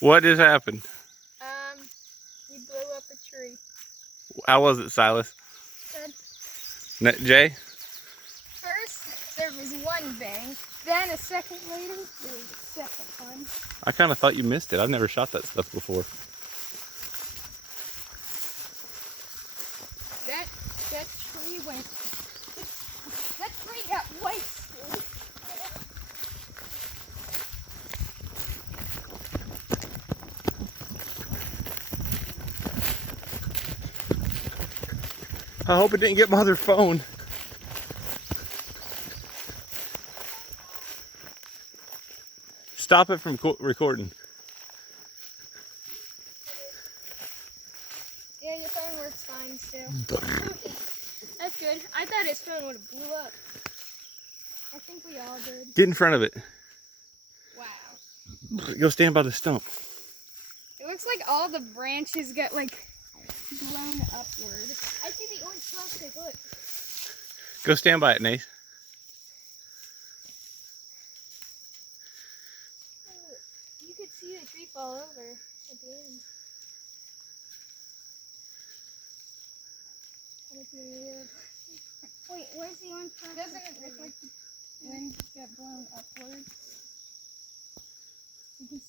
What just happened? We blew up a tree. How was it, Silas? Good. Jay? First, there was one bang. Then a second later, there was a second one. I kind of thought you missed it. I've never shot that stuff before. That tree went. That tree got wasted. I hope it didn't get my other phone. Stop it from recording. Yeah, your phone works fine still. That's good. I thought his phone would have blew up. I think we all did. Get in front of it. Wow. Go stand by the stump. It looks like all the branches got like blown upward. I see the orange plastic, look. Go stand by it, Nace. You could see the tree fall over at the end. Wait, where's the orange plastic? Doesn't it look like the wind got blown upward? You can